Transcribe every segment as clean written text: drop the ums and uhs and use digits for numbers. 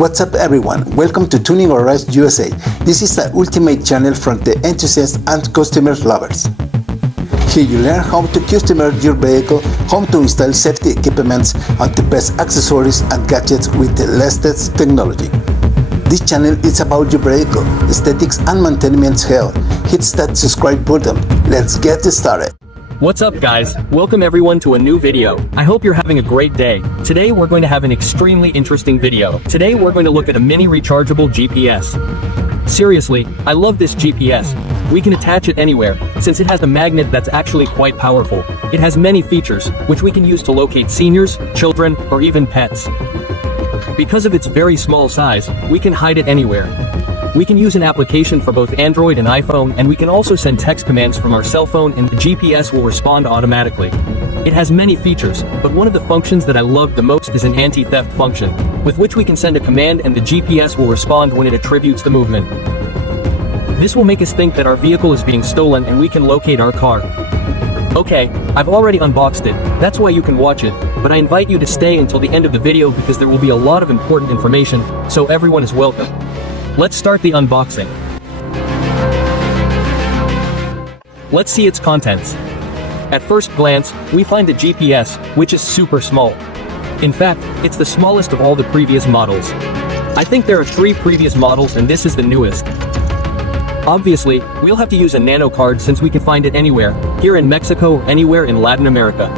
What's up everyone, welcome to Tuning Garage USA. This is the ultimate channel for the enthusiasts and customer lovers. Here you learn how to customize your vehicle, how to install safety equipment, and the best accessories and gadgets with the latest technology. This channel is about your vehicle, aesthetics and maintenance health. Hit that subscribe button. Let's get started. What's up guys, welcome everyone to a new video. I hope you're having a great day. Today we're going to have an extremely interesting video. Today we're going to look at a mini rechargeable GPS. Seriously, I love this GPS. We can attach it anywhere, since it has a magnet that's actually quite powerful. It has many features, which we can use to locate seniors, children, or even pets. Because of its very small size, we can hide it anywhere. We can use an application for both Android and iPhone, and we can also send text commands from our cell phone and the GPS will respond automatically. It has many features, but one of the functions that I love the most is an anti-theft function, with which we can send a command and the GPS will respond when it attributes the movement. This will make us think that our vehicle is being stolen and we can locate our car. Okay, I've already unboxed it, that's why you can watch it, but I invite you to stay until the end of the video because there will be a lot of important information, so everyone is welcome. Let's start the unboxing. Let's see its contents. At first glance, we find the GPS, which is super small. In fact, it's the smallest of all the previous models. I think there are 3 previous models and this is the newest. Obviously, we'll have to use a Nano card since we can find it anywhere, here in Mexico or anywhere in Latin America.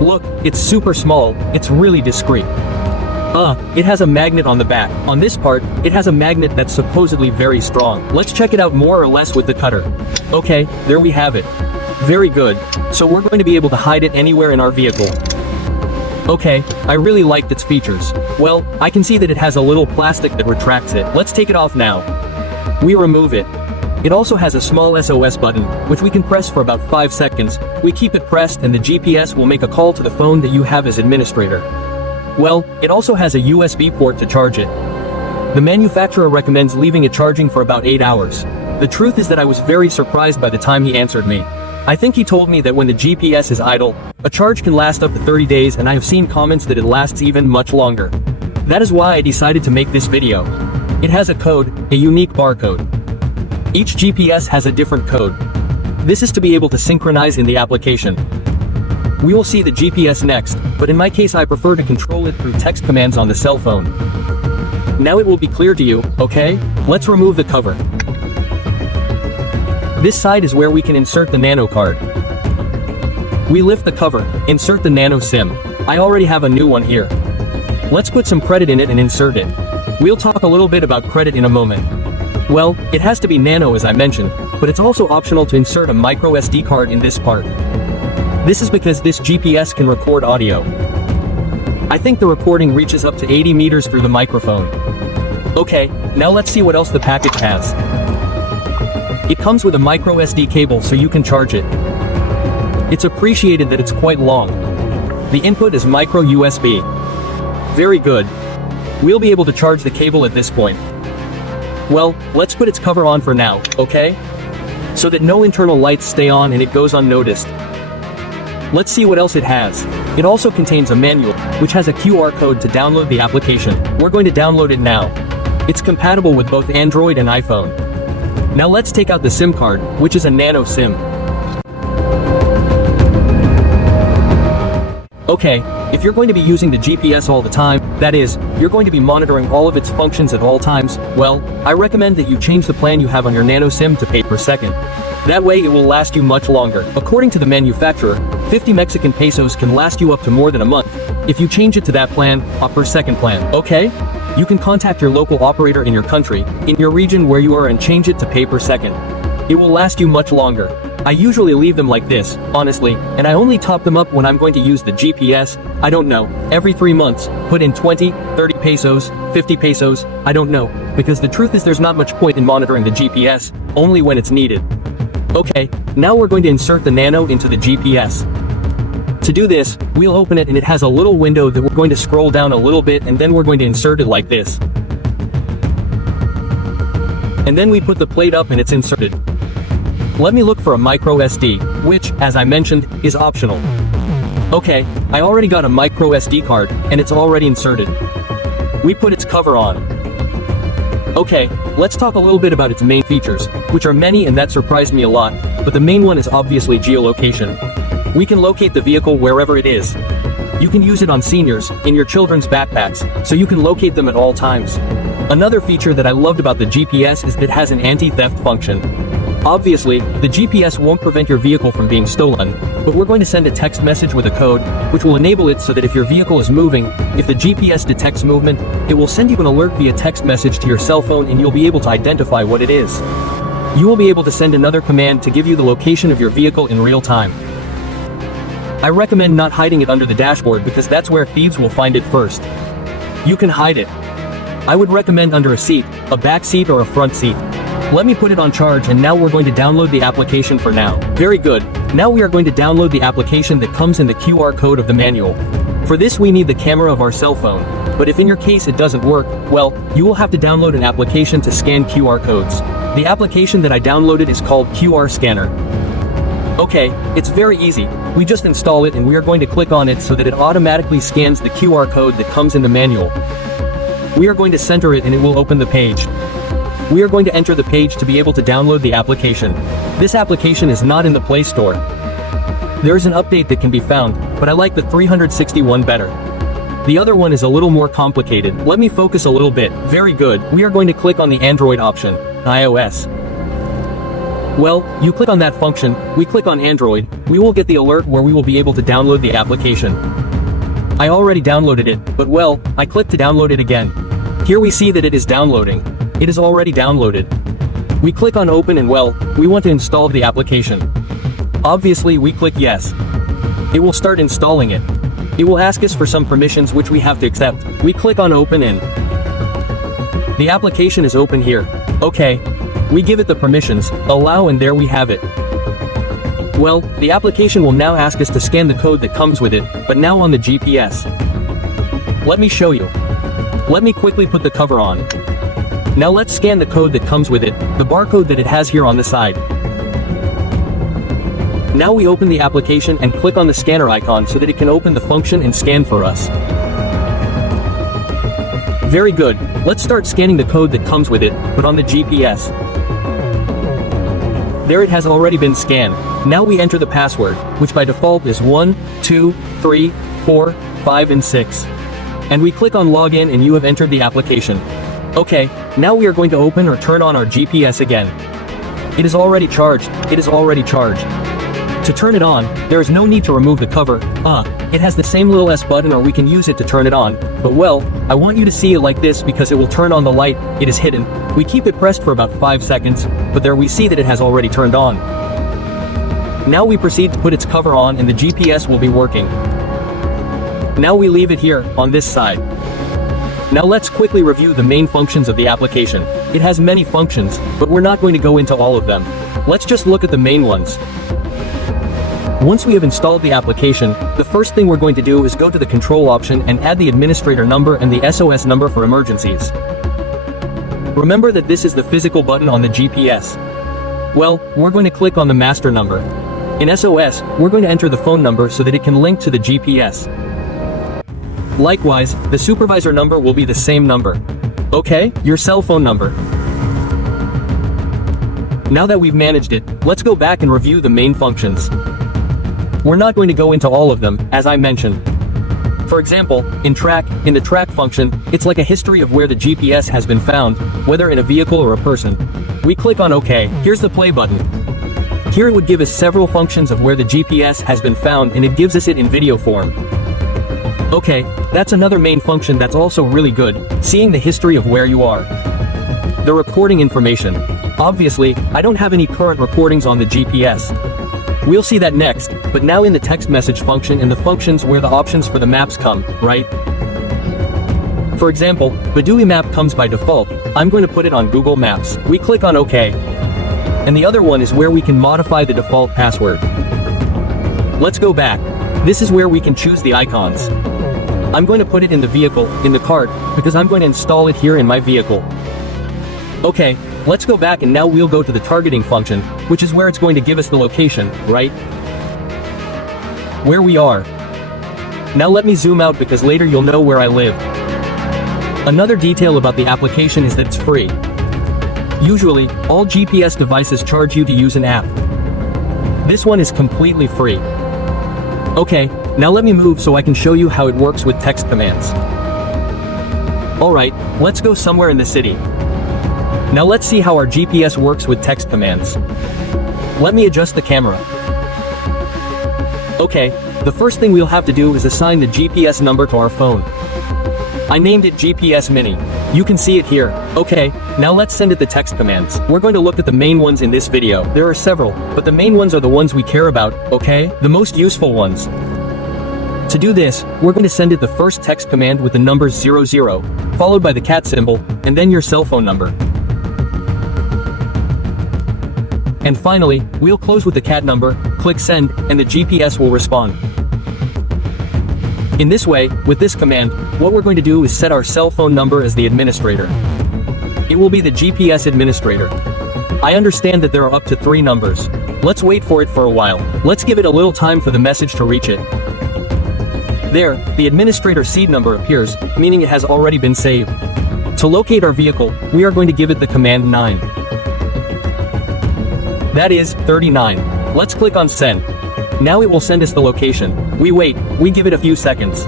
Look, it's super small, it's really discreet. It has a magnet on the back. On this part, it has a magnet that's supposedly very strong. Let's check it out more or less with the cutter. Okay, there we have it. Very good. So we're going to be able to hide it anywhere in our vehicle. Okay, I really liked its features. Well, I can see that it has a little plastic that retracts it. Let's take it off now. We remove it. It also has a small SOS button, which we can press for about 5 seconds. We keep it pressed and the GPS will make a call to the phone that you have as administrator. Well, it also has a USB port to charge it. The manufacturer recommends leaving it charging for about 8 hours. The truth is that I was very surprised by the time he answered me. I think he told me that when the GPS is idle, a charge can last up to 30 days and I have seen comments that it lasts even much longer. That is why I decided to make this video. It has a code, a unique barcode. Each GPS has a different code. This is to be able to synchronize in the application. We will see the GPS next, but in my case I prefer to control it through text commands on the cell phone. Now it will be clear to you, okay? Let's remove the cover. This side is where we can insert the Nano card. We lift the cover, insert the Nano SIM. I already have a new one here. Let's put some credit in it and insert it. We'll talk a little bit about credit in a moment. Well, it has to be Nano as I mentioned, but it's also optional to insert a micro SD card in this part. This is because this GPS can record audio. I think the recording reaches up to 80 meters through the microphone. Okay, now let's see what else the package has. It comes with a micro SD cable so you can charge it. It's appreciated that it's quite long. The input is micro USB. Very good. We'll be able to charge the cable at this point. Well, let's put its cover on for now, okay? So that no internal lights stay on and it goes unnoticed. Let's see what else it has. It also contains a manual, which has a QR code to download the application. We're going to download it now. It's compatible with both Android and iPhone. Now let's take out the SIM card, which is a Nano SIM. Okay, if you're going to be using the GPS all the time, that is, you're going to be monitoring all of its functions at all times, well, I recommend that you change the plan you have on your Nano SIM to pay per second. That way it will last you much longer. According to the manufacturer, 50 Mexican pesos can last you up to more than a month. If you change it to that plan, a per second plan, okay? You can contact your local operator in your country, in your region where you are and change it to pay per second. It will last you much longer. I usually leave them like this, honestly, and I only top them up when I'm going to use the GPS, I don't know, every 3 months, put in 20, 30 pesos, 50 pesos, I don't know, because the truth is there's not much point in monitoring the GPS, only when it's needed. Okay, now we're going to insert the Nano into the GPS. To do this, we'll open it and it has a little window that we're going to scroll down a little bit and then we're going to insert it like this. And then we put the plate up and it's inserted. Let me look for a micro SD, which, as I mentioned, is optional. Okay, I already got a micro SD card, and it's already inserted. we put its cover on. Okay, let's talk a little bit about its main features, which are many and that surprised me a lot, but the main one is obviously geolocation. We can locate the vehicle wherever it is. You can use it on seniors, in your children's backpacks, so you can locate them at all times. Another feature that I loved about the GPS is that it has an anti-theft function. Obviously, the GPS won't prevent your vehicle from being stolen, but we're going to send a text message with a code, which will enable it so that if your vehicle is moving, if the GPS detects movement, it will send you an alert via text message to your cell phone and you'll be able to identify what it is. You will be able to send another command to give you the location of your vehicle in real time. I recommend not hiding it under the dashboard because that's where thieves will find it first. You can hide it. I would recommend under a seat, a back seat or a front seat. Let me put it on charge and now we're going to download the application for now. Very good. Now we are going to download the application that comes in the QR code of the manual. For this we need the camera of our cell phone, but if in your case it doesn't work, well, you will have to download an application to scan QR codes. The application that I downloaded is called QR Scanner. Okay, it's very easy. We just install it and we are going to click on it so that it automatically scans the QR code that comes in the manual. We are going to center it and it will open the page. We are going to enter the page to be able to download the application. This application is not in the Play Store. There is an update that can be found, but I like the 361 better. The other one is a little more complicated. Let me focus a little bit. Very good. We are going to click on the Android option, iOS. Well, you click on that function, we click on Android, we will get the alert where we will be able to download the application. I already downloaded it, but well, I click to download it again. Here we see that it is downloading. It is already downloaded. We click on open and well, we want to install the application. Obviously we click yes. It will start installing it. It will ask us for some permissions which we have to accept. We click on open and the application is open here. Okay. We give it the permissions, allow, and there we have it. Well, the application will now ask us to scan the code that comes with it, but now on the GPS. Let me show you. Let me quickly put the cover on. Now let's scan the code that comes with it, the barcode that it has here on the side. Now we open the application and click on the scanner icon so that it can open the function and scan for us. Very good. Let's start scanning the code that comes with it, but on the GPS. There it has already been scanned. Now we enter the password, which by default is 1, 2, 3, 4, 5 and 6. And we click on login and you have entered the application. Okay, now we are going to open or turn on our GPS again. It is already charged. It is already charged. To turn it on, there is no need to remove the cover. It has the same little S button or we can use it to turn it on. But well, I want you to see it like this because it will turn on the light. It is hidden. We keep it pressed for about 5 seconds, but there we see that it has already turned on. Now we proceed to put its cover on and the GPS will be working. Now we leave it here, on this side. Now let's quickly review the main functions of the application. It has many functions, but we're not going to go into all of them. Let's just look at the main ones. Once we have installed the application, the first thing we're going to do is go to the control option and add the administrator number and the SOS number for emergencies. Remember that this is the physical button on the GPS. Well, we're going to click on the master number. In SOS, we're going to enter the phone number so that it can link to the GPS. Likewise, the supervisor number will be the same number. Okay, your cell phone number. Now that we've managed it, let's go back and review the main functions. We're not going to go into all of them, as I mentioned. For example, in the track function, it's like a history of where the GPS has been found, whether in a vehicle or a person. We click on OK, here's the play button. Here it would give us several functions of where the GPS has been found and it gives us it in video form. Okay, that's another main function that's also really good, seeing the history of where you are. The recording information. Obviously, I don't have any current recordings on the GPS. We'll see that next, but now in the text message function and the functions where the options for the maps come, right? For example, Badui map comes by default. I'm going to put it on Google Maps. We click on OK. And the other one is where we can modify the default password. Let's go back. This is where we can choose the icons. I'm going to put it in the vehicle, in the cart, because I'm going to install it here in my vehicle. Okay, let's go back and now we'll go to the targeting function, which is where it's going to give us the location, right? Where we are. Now let me zoom out because later you'll know where I live. Another detail about the application is that it's free. Usually, all GPS devices charge you to use an app. This one is completely free. Okay, now let me move so I can show you how it works with text commands. Alright, let's go somewhere in the city. Now let's see how our GPS works with text commands. Let me adjust the camera. Okay, the first thing we'll have to do is assign the GPS number to our phone. I named it GPS Mini. You can see it here. Okay, now let's send it the text commands. We're going to look at the main ones in this video. There are several, but the main ones are the ones we care about, okay? The most useful ones. To do this, we're going to send it the first text command with the number 00, followed by the cat symbol, and then your cell phone number. And finally, we'll close with the cat number, click send, and the GPS will respond. In this way, with this command, what we're going to do is set our cell phone number as the administrator. It will be the GPS administrator. I understand that there are up to 3 numbers. Let's wait for it for a while. Let's give it a little time for the message to reach it. There, the administrator seed number appears, meaning it has already been saved. To locate our vehicle, we are going to give it the command 9. That is, 39. Let's click on send. Now it will send us the location. We wait, we give it a few seconds.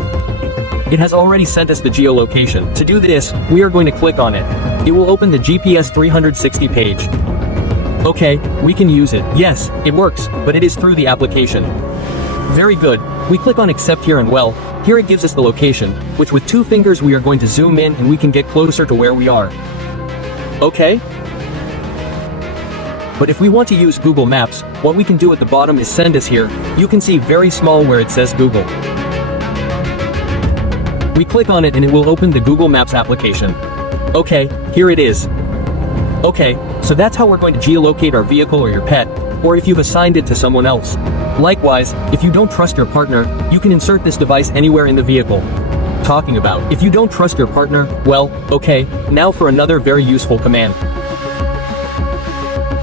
It has already sent us the geolocation. To do this, we are going to click on it. It will open the GPS 360 page. Okay, we can use it. Yes, it works, but it is through the application. Very good. We click on accept here and well, here it gives us the location, which with 2 fingers we are going to zoom in and we can get closer to where we are. Okay? But if we want to use Google Maps, what we can do at the bottom is send us here. You can see very small where it says Google. We click on it and it will open the Google Maps application. Okay, here it is. Okay, so that's how we're going to geolocate our vehicle or your pet, or if you've assigned it to someone else. Likewise, if you don't trust your partner, you can insert this device anywhere in the vehicle. Talking about, if you don't trust your partner, well, okay, now for another very useful command.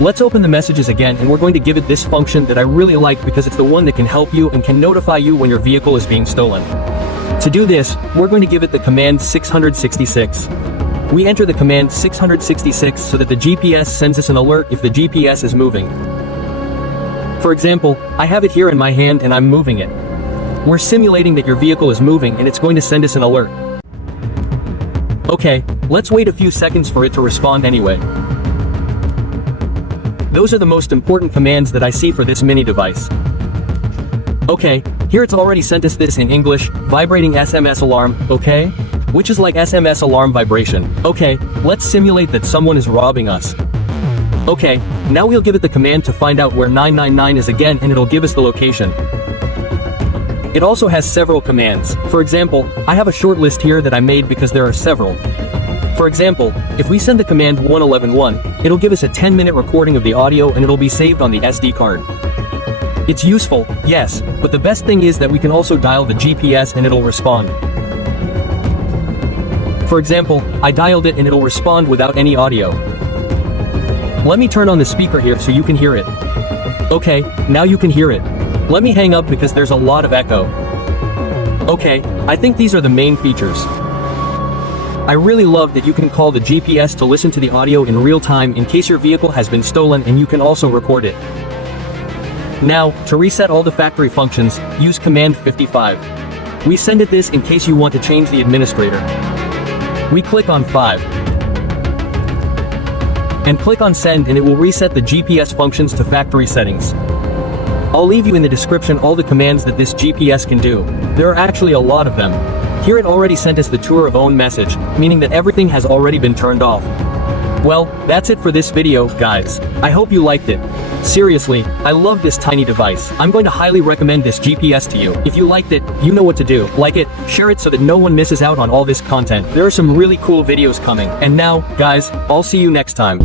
Let's open the messages again and we're going to give it this function that I really like because it's the one that can help you and can notify you when your vehicle is being stolen. To do this, we're going to give it the command 666. We enter the command 666 so that the GPS sends us an alert if the GPS is moving. For example, I have it here in my hand and I'm moving it. We're simulating that your vehicle is moving and it's going to send us an alert. Okay, let's wait a few seconds for it to respond anyway. Those are the most important commands that I see for this mini device. Okay, here it's already sent us this in English, vibrating SMS alarm, okay? Which is like SMS alarm vibration. Okay, let's simulate that someone is robbing us. Okay, now we'll give it the command to find out where 999 is again and it'll give us the location. It also has several commands. For example, I have a short list here that I made because there are several. For example, if we send the command 1111, it'll give us a 10-minute recording of the audio and it'll be saved on the SD card. It's useful, yes, but the best thing is that we can also dial the GPS and it'll respond. For example, I dialed it and it'll respond without any audio. Let me turn on the speaker here so you can hear it. Okay, now you can hear it. Let me hang up because there's a lot of echo. Okay, I think these are the main features. I really love that you can call the GPS to listen to the audio in real time in case your vehicle has been stolen and you can also record it. Now, to reset all the factory functions, use command 55. We send it this in case you want to change the administrator. We click on 5. And click on send and it will reset the GPS functions to factory settings. I'll leave you in the description all the commands that this GPS can do. There are actually a lot of them. Here it already sent us the tour of own message, meaning that everything has already been turned off. Well, that's it for this video, guys. I hope you liked it. Seriously, I love this tiny device. I'm going to highly recommend this GPS to you. If you liked it, you know what to do. Like it, share it so that no one misses out on all this content. There are some really cool videos coming. And now, guys, I'll see you next time.